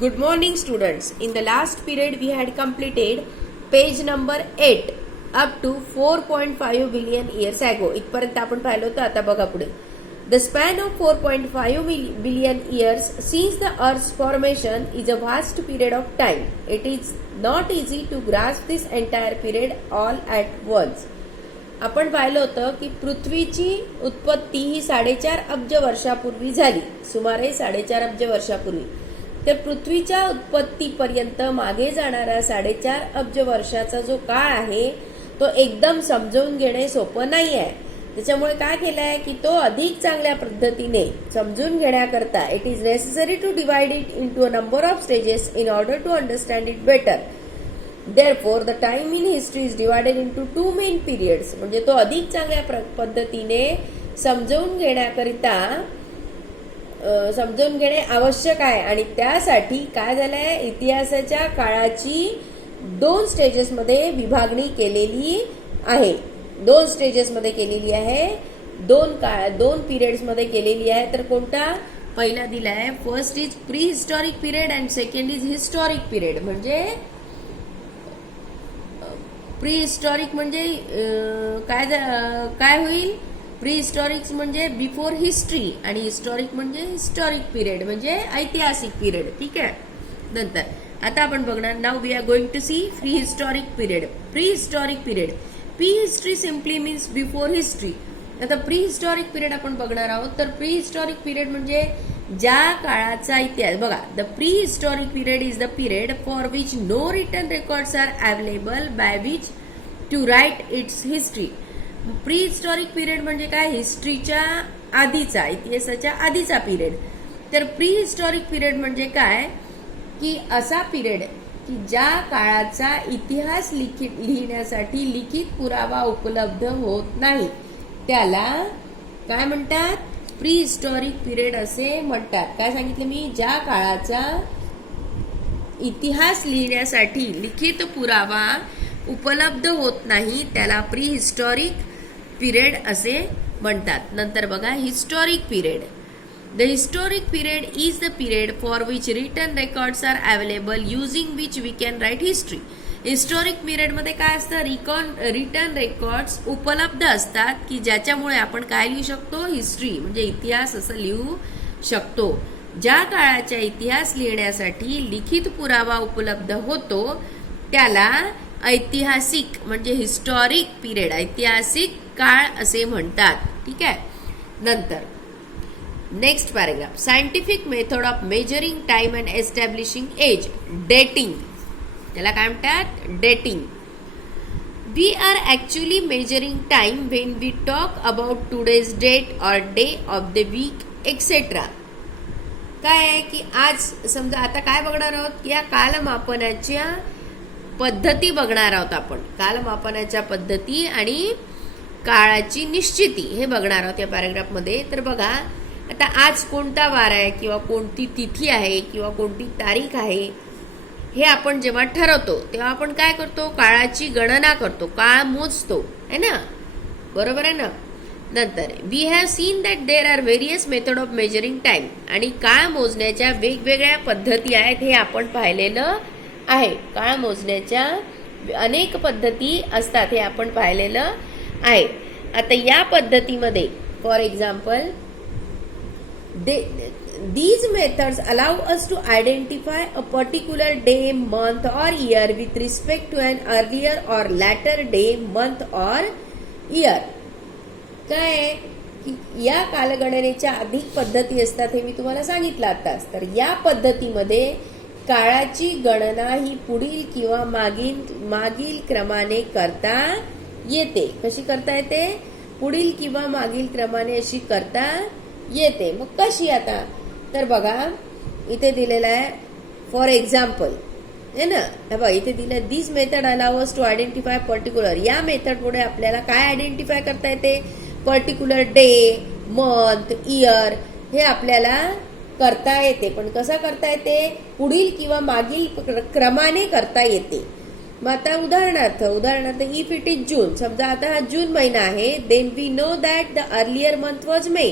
Good morning, students. In the last period, we had completed page number 8 up to 4.5 billion years ago. इथपर्यंत आपण पाहिलं होतं. आता बघा पुढे. The span of 4.5 billion years since the Earth's formation is a vast period of time. It is not easy to grasp this entire period all at once. आपण पाहिलं होतं की पृथ्वीची उत्पत्ती ही 4.5 अब्ज वर्षापूर्वी झाली. सुमारे 4.5 अब्ज वर्षापूर्वी. तर पृथ्वीच्या उत्पत्तीपर्यंत मागे जाणारा 4.5 अब्ज वर्षाचा जो काळ आहे तो एकदम समजून घेणे सोपं नाही आहे. त्याच्यामुळे काय केलं आहे की तो अधिक चांगल्या पद्धतीने समजून घेण्याकरता it is necessary to divide it into a number of stages in order to understand it better. Therefore, the time in history is divided into two main periods. म्हणजे तो अधिक चांगल्या पद्धतीने समजून घेणे आवश्यक आहे आणि त्यासाठी काय झालंय इतिहासाच्या काळाची 2 स्टेजेसमध्ये विभागणी केलेली आहे. 2 स्टेजेसमध्ये केलेली आहे. 2 पिरियड्समध्ये केलेली आहे. तर कोणता पहिला दिला आहे first is prehistoric period and second is historic period. म्हणजे प्री हिस्टॉरिक म्हणजे काय होईल प्री हिस्टॉरिक म्हणजे बिफोर हिस्ट्री आणि हिस्टॉरिक म्हणजे हिस्टॉरिक पिरियड म्हणजे ऐतिहासिक पिरियड. ठीक आहे. नंतर आता आपण बघणार नाव we are going to see prehistoric period. Prehistoric period prehistory simply means before history. आता प्री हिस्टॉरिक पिरियड आपण बघणार आहोत. तर प्री हिस्टॉरिक पिरियड म्हणजे ज्या काळाचा इतिहास बघा. The prehistoric period is the period for which no written records are available by which to write its history. Prehistoric period म्हणजे काय हिस्ट्रीच्या आधीचा इतिहासाच्या आधीचा पिरियड. तर प्री हिस्टॉरिक पिरियड म्हणजे काय की असा पिरियड की ज्या काळाचा इतिहास लिहिण्यासाठी लिखित पुरावा उपलब्ध होत नाही त्याला काय म्हणतात प्री हिस्टॉरिक पिरियड असे म्हणतात. काय सांगितलं मी ज्या काळाचा इतिहास लिहिण्यासाठी लिखित पुरावा उपलब्ध होत नाही त्याला प्री हिस्टॉरिक पिरियड असे म्हणतात. नंतर बघा historic period. The historic period is the period for which written records are available using which we can write history. Historic पिरियडमध्ये काय असतं रिटर्न रेकॉर्ड्स उपलब्ध असतात की ज्याच्यामुळे आपण काय लिहू शकतो हिस्ट्री म्हणजे इतिहास असं लिहू शकतो. ज्या काळाचा इतिहास लिहिण्यासाठी लिखित पुरावा उपलब्ध होतो त्याला ऐतिहासिक म्हणजे हिस्टॉरिक पिरियड ऐतिहासिक काळ असे म्हणतात. ठीक आहे. नंतर next paragraph scientific method of measuring time and establishing age. Dating त्याला काय म्हणतात dating. We are actually measuring time when we talk about today's date or day of the week etcetera. काय आहे की आज समजा आता काय बघणार आहोत की या कालमापनाच्या पद्धती बघणार आहोत आपण. कालमापनाच्या पद्धती आणि काळाची निश्चिती हे बघणार आहोत या पॅराग्राफमध्ये. तर बघा आता आज कोणता वार आहे किंवा कोणती तिथी आहे किंवा कोणती तारीख आहे हे आपण जेव्हा ठरवतो तेव्हा आपण काय करतो काळाची गणना करतो काळ मोजतो है ना. बरोबर आहे ना. नंतर we have seen that there are various method of measuring time. आणि काळ मोजण्याच्या वेगवेगळ्या पद्धती आहेत हे आपण पाहिलेलं आहे. काळ मोजण्याच्या अनेक पद्धती असतात हे आपण पाहिलेलं आहे. आता या पद्धतीमध्ये for example these methods allow us to identify a particular day, month or year with respect to an earlier or later day, month or year. काय की या कालगणनेच्या अधिक पद्धती असतात हे मी तुम्हाला सांगितलं आताच. तर या पद्धतीमध्ये काळाची गणना ही पुढील किंवा मागील क्रमाने करता येते. कशी करता येते पुढील किंवा मागील क्रमाने अशी करता येते. मग कशी आता तर बघा इथे दिलेलं आहे फॉर एक्झाम्पल है ना. बघा इथे दिलं this method allow us to identify particular. या मेथडमुळे आपल्याला काय आयडेंटिफाय करता येते पर्टिक्युलर डे मंथ इयर हे आपल्याला करता येते. पण कसं करता येते पुढील किंवा मागील क्रमाने करता येते. मग आता उदाहरणार्थ इफ इट इज जून समजा आता हा जून महिना आहे then we know that the earlier month was May.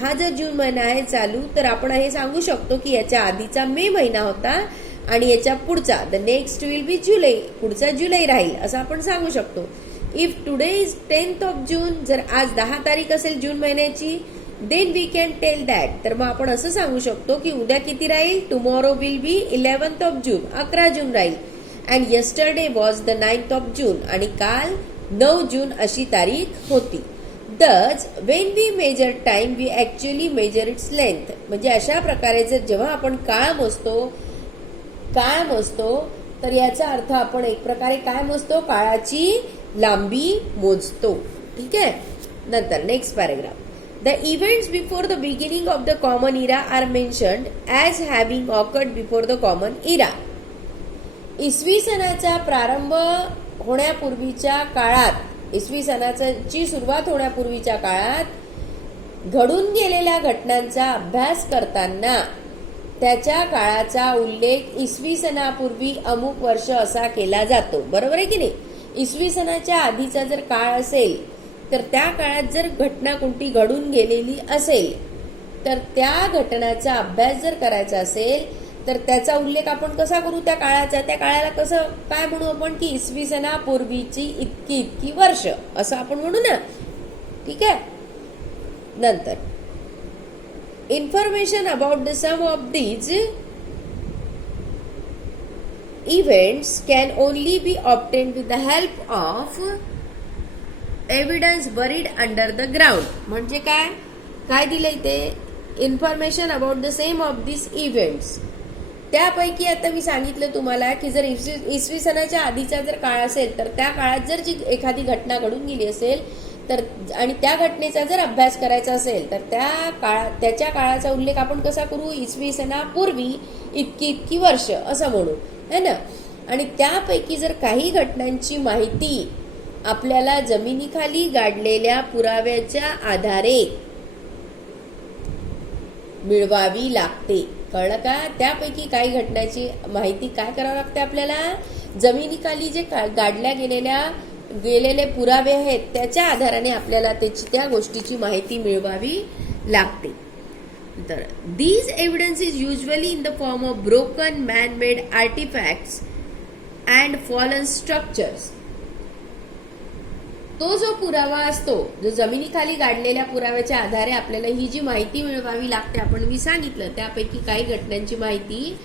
हा जर जून महिना आहे चालू, तर आपण हे सांगू शकतो की याच्या आधीचा मे महिना होता आणि याच्या पुढचा the next will be July, पुढचा जुलै राहील असं आपण सांगू शकतो. If today is 10th of June, जर आज 10 तारीख असेल जून महिन्याची, then we can tell that, तर मग आपण असं सांगू शकतो की उद्या किती राहील, tomorrow will be 11th of June, 11 जून राहील. And yesterday was the 9th of June, आणि काल 9 जून अशी तारीख होती. Thus, when we measure time, we actually measure its length. म्हणजे अशा प्रकारे जर जेव्हा आपण काळ मोजतो तर याचा अर्थ आपण एक प्रकारे काय मोजतो, काळाची लांबी मोजतो. ठीक आहे. नंतर next paragraph. The events before the beginning of the common era are mentioned as having occurred before the common era. इसवी सणाचा प्रारंभ होण्यापूर्वीच्या काळात, इसवी सणाची सुरुवात होण्यापूर्वीच्या काळात घडून गेलेल्या घटनांचा अभ्यास करताना त्याच्या काळाचा उल्लेख इसवी सणापूर्वी अमुक वर्ष असा केला जातो. बरोबर आहे की नाही. इसवी सणाच्या आधीचा जर काळ असेल तर त्या काळात जर घटना कोणती घडून गेलेली असेल तर त्या घटनाचा अभ्यास जर करायचा असेल तर त्याचा उल्लेख आपण कसा करू, त्या काळाचा, त्या काळाला कसं काय म्हणू आपण की इसवी सणापूर्वीची इतकी इतकी वर्ष असं आपण म्हणू ना. ठीक आहे. नंतर information about the some of these events can only be obtained with the help of evidence buried under the ground. म्हणजे काय काय दिलंय ते, information about the same of these events. त्यापैकी आता मी सांगितलं तुम्हाला की जर इसवी सणाच्या आधीचा जर काळ असेल तर त्या काळात जर जी एखादी घटना घडून गेली असेल तर आणि त्या घटनेचा जर अभ्यास करायचा असेल तर त्याच्या काळाचा उल्लेख आपण कसा करू, इसवी सणापूर्वी इतकी इतकी वर्ष असं म्हणू, है ना. आणि त्यापैकी जर काही घटनांची माहिती आपल्याला जमिनीखाली गाडलेल्या पुराव्याच्या आधारे मिळवावी लागते. कळलं का. त्यापैकी काही घटनाची माहिती काय करावं लागते आपल्याला, जमिनीखाली जे गाडल्या गेलेले पुरावे आहेत त्याच्या आधाराने आपल्याला त्या गोष्टीची माहिती मिळवावी लागते. तर these evidence is usually in the form of broken man made artefacts and fallen structures. तो जो पुरावा असतो, जो जमिनीखाली गाडलेल्या पुराव्याच्या आधारे आपल्याला ही जी माहिती मिळवावी लागते, आपण मी सांगितलं त्यापैकी काही घटनांची माहिती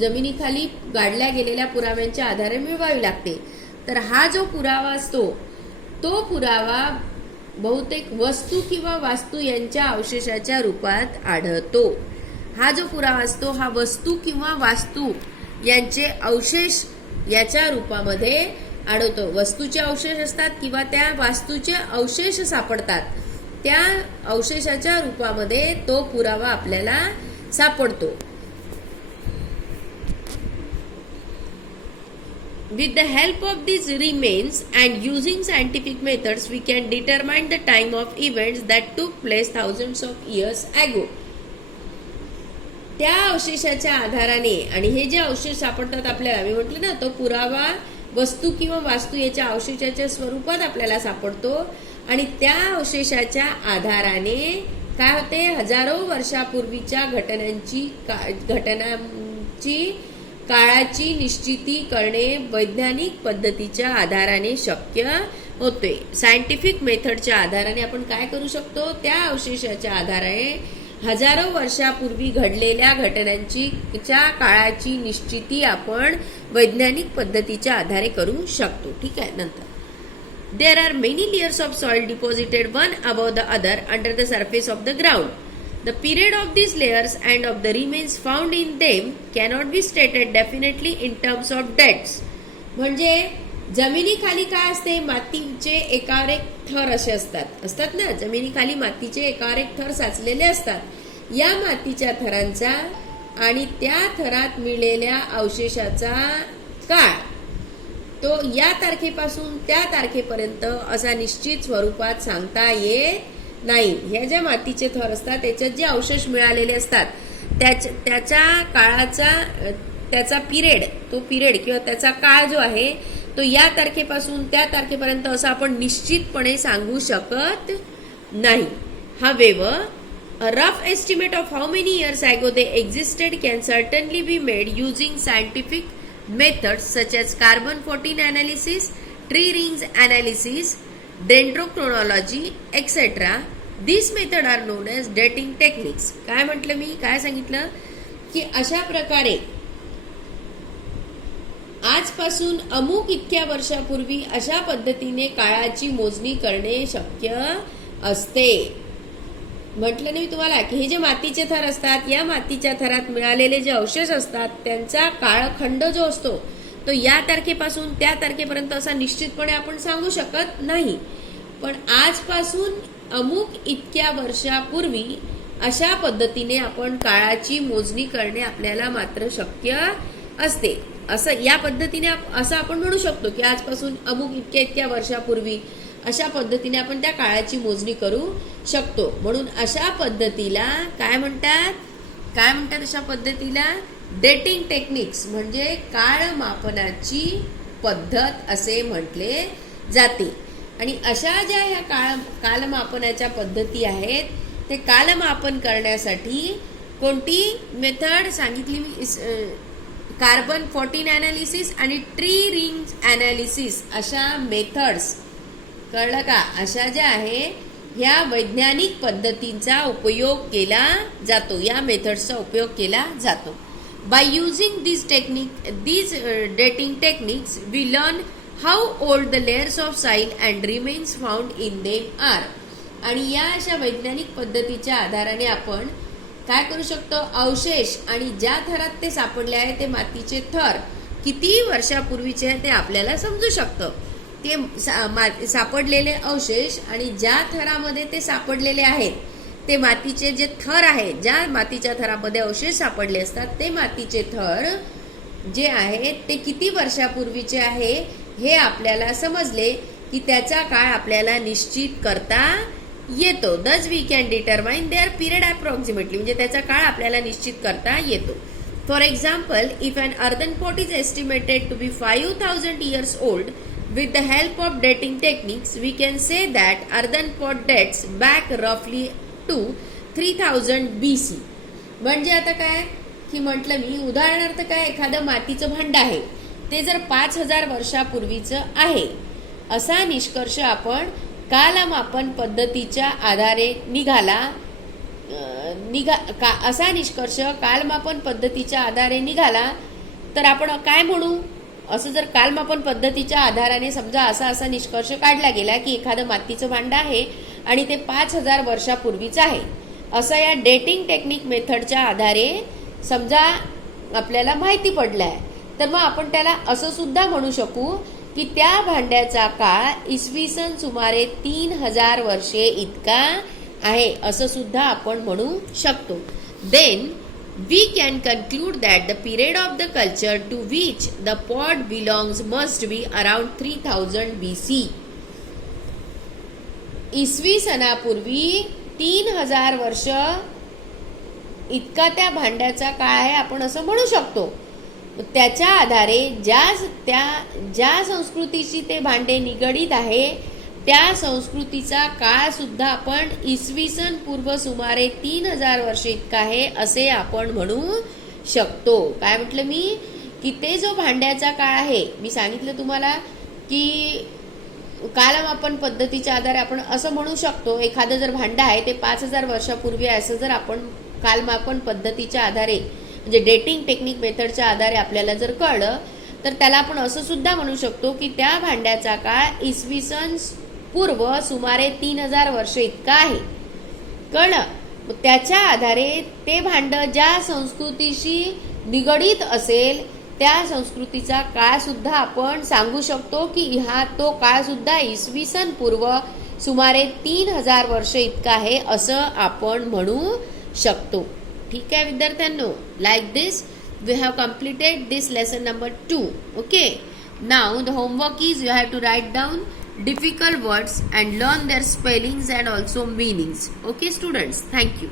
जमिनीखाली गाडल्या गेलेल्या पुराव्यांच्या आधारे मिळवावी लागते. तर हा जो पुरावा असतो तो पुरावा बहुतेक वस्तू किंवा वास्तू यांच्या अवशेषाच्या रूपात आढळतो. हा जो पुरावा असतो हा वस्तू किंवा वास्तू यांचे अवशेष याच्या रूपामध्ये आढळतो. वस्तूचे अवशेष असतात किंवा त्या वास्तूचे अवशेष सापडतात, त्या अवशेषाच्या रूपामध्ये तो पुरावा आपल्याला सापडतो. With the help of these remains and using scientific methods, we can determine the time of events that took place thousands of years ago. त्या अवशेषाच्या आधाराने, आणि हे जे अवशेष सापडतात आपल्याला, मी म्हटलं ना तो पुरावा वस्तू किंवा वास्तू याच्या अवशेषाच्या स्वरूपात आपल्याला सापडतो आणि त्या अवशेषाच्या आधाराने काय होते, हजारो वर्षापूर्वीच्या घटनांची काळाची निश्चिती करणे वैज्ञानिक पद्धतीच्या आधाराने शक्य होते. सायंटिफिक मेथडच्या आधाराने आपण काय करू शकतो, त्या अवशेषाच्या आधाराने हजारो वर्षापूर्वी घडलेल्या घटनांच्या काळाची निश्चिती आपण वैज्ञानिक पद्धतीच्या आधारे करू शकतो. ठीक आहे. नंतर there are many layers of soil deposited one above the other under the surface of the ground. The period of these layers and of the remains found in them cannot be stated definitely in terms of dates. म्हणजे जमिनीखाली काय असते, मातीचे एकावर एक थर असे असतात ना, जमिनीखाली मातीचे एकावर एक थर साचलेले असतात. या मातीच्या थरांचा आणि त्या थरात मिळालेल्या अवशेषाचा काळ तो या तारखेपासून त्या तारखेपर्यंत असा निश्चित स्वरूपात सांगता येत नाही. ह्या ज्या मातीचे थर असतात त्याच्यात जे अवशेष मिळालेले असतात त्याच्या काळाचा त्याचा पिरियड किंवा त्याचा काळ जो आहे तो या तारखेपासून त्या तारखेपर्यंत असं आपण निश्चितपणे सांगू शकत नाही. However, A rough estimate of how many years ago they existed can certainly be made using scientific methods such as carbon 14 analysis, tree rings analysis, dendrochronology, etc. These methods are known as dating techniques. काय म्हटलं मी, काय सांगितलं की अशा प्रकारे आजपासून अमुक इतक्या वर्षापूर्वी अशा पद्धतीने काळाची मोजणी करणे शक्य असते. म्हटलं नाही तुम्हाला की हे जे मातीचे थर असतात, या मातीच्या थरात मिळालेले जे अवशेष असतात त्यांचा काळखंड जो असतो तो या तारखेपासून त्या तारखेपर्यंत असा निश्चितपणे आपण सांगू शकत नाही. पण आजपासून अमुक इतक्या वर्षापूर्वी अशा पद्धतीने आपण काळाची मोजणी करणे आपल्याला मात्र शक्य असते. असं या पद्धतीने असं आपण म्हणू शकतो की आजपासून अमुक इतक्या वर्षापूर्वी अशा पद्धतीने आपण त्या काळाची मोजणी करू शकतो. म्हणून अशा पद्धतीला काय म्हणतात अशा पद्धतीला डेटिंग टेक्निक्स म्हणजे काळमापनाची पद्धत असे म्हटले जाते. आणि अशा ज्या ह्या कालमापनाच्या पद्धती आहेत ते कालमापन करण्यासाठी कोणती मेथड सांगितली मी, कार्बन 14 ॲनालिसिस आणि ट्री रिंग ॲनालिसिस अशा मेथड्स, कळलं का, अशा ज्या आहे ह्या वैज्ञानिक पद्धतींचा उपयोग केला जातो, या मेथड्सचा उपयोग केला जातो. By using these dating techniques we learn how old the layers of soil and remains found in them are. आणि या अशा वैज्ञानिक पद्धतीच्या आधाराने आपण काय करू शकतो, अवशेष आणि ज्या थरात ते सापडले आहे ते मातीचे थर किती वर्षापूर्वीचे आहे ते आपल्याला समजू शकतं. ते सापडलेले अवशेष आणि ज्या थरामध्ये ते सापडलेले आहेत ते मातीचे जे थर आहेत, ज्या मातीच्या थरामध्ये अवशेष सापडले असतात ते मातीचे थर जे आहेत ते किती वर्षापूर्वीचे आहे हे आपल्याला समजले की त्याचा काळ आपल्याला निश्चित करता येतो. Thus we can determine their period approximately, म्हणजे त्याचा काळ आपल्याला निश्चित करता येतो. For example, if an earthen pot is estimated to be 5000 years old, with the help of dating techniques, we can say that earthen pot dates back roughly to 3000 BC. म्हणजे आता काय की म्हटलं मी, उदाहरणार्थ काय, एखादं मातीचं भांड आहे ते जर 5000 वर्षापूर्वीचं आहे असा निष्कर्ष आपण कालमापन पद्धतीच्या आधारे असा निष्कर्ष कालमापन पद्धतीच्या आधारे निघाला तर आपण काय म्हणू, असं जर कालमापन पद्धतीच्या आधाराने समजा असा निष्कर्ष काढला गेला की एखादं मातीचं भांड आहे आणि ते 5000 वर्षापूर्वीचं आहे, असं या डेटिंग टेक्निक मेथडच्या आधारे समजा आपल्याला माहिती पडलं आहे, तर मग आपण त्याला असं सुद्धा म्हणू शकू की त्या भांड्याचा काळ इसवी सन सुमारे 3000 वर्षे इतका आहे, असं सुद्धा आपण म्हणू शकतो. Then we can conclude that the period of the culture to which the pot belongs must be around 3000 BC. इसवी सनापूर्वी 3000 वर्ष इतका त्या भांड्याचा काळ आहे आपण असं म्हणू शकतो. त्याच्या आधारे ज्या संस्कृतीशी ते भांडे निगडीत आहे त्या संस्कृतीचा काळ सुद्धा आपण इसवी सन पूर्व सुमारे 3000 वर्ष इतका आहे असे आपण म्हणू शकतो. काय म्हटलं मी की ते जो भांड्याचा काळ आहे, मी सांगितलं तुम्हाला की कालमापन पद्धतीच्या आधारे आपण असं म्हणू शकतो, एखादं जर भांड आहे ते 5000 वर्षापूर्वी आहे असं जर आपण कालमापन पद्धतीच्या आधारे म्हणजे डेटिंग टेक्निक मेथडच्या आधारे आपल्याला जर कळलं तर त्याला आपण असं सुद्धा म्हणू शकतो की त्या भांड्याचा काळ इसवी सन पूर्व सुमारे 3000 वर्ष इतका आहे. कळलं, त्याच्या आधारे ते भांड ज्या संस्कृतीशी निगडीत असेल त्या संस्कृतीचा काळ सुद्धा आपण सांगू शकतो की तो काळ सुद्धा इसवी सन पूर्व सुमारे 3000 वर्ष इतका आहे असं आपण म्हणू शकतो. ठीक आहे विद्यार्थ्यांनो, like this we have completed this lesson number 2. Okay, now the homework is you have to write down difficult words and learn their spellings and also meanings. Okay students, thank you.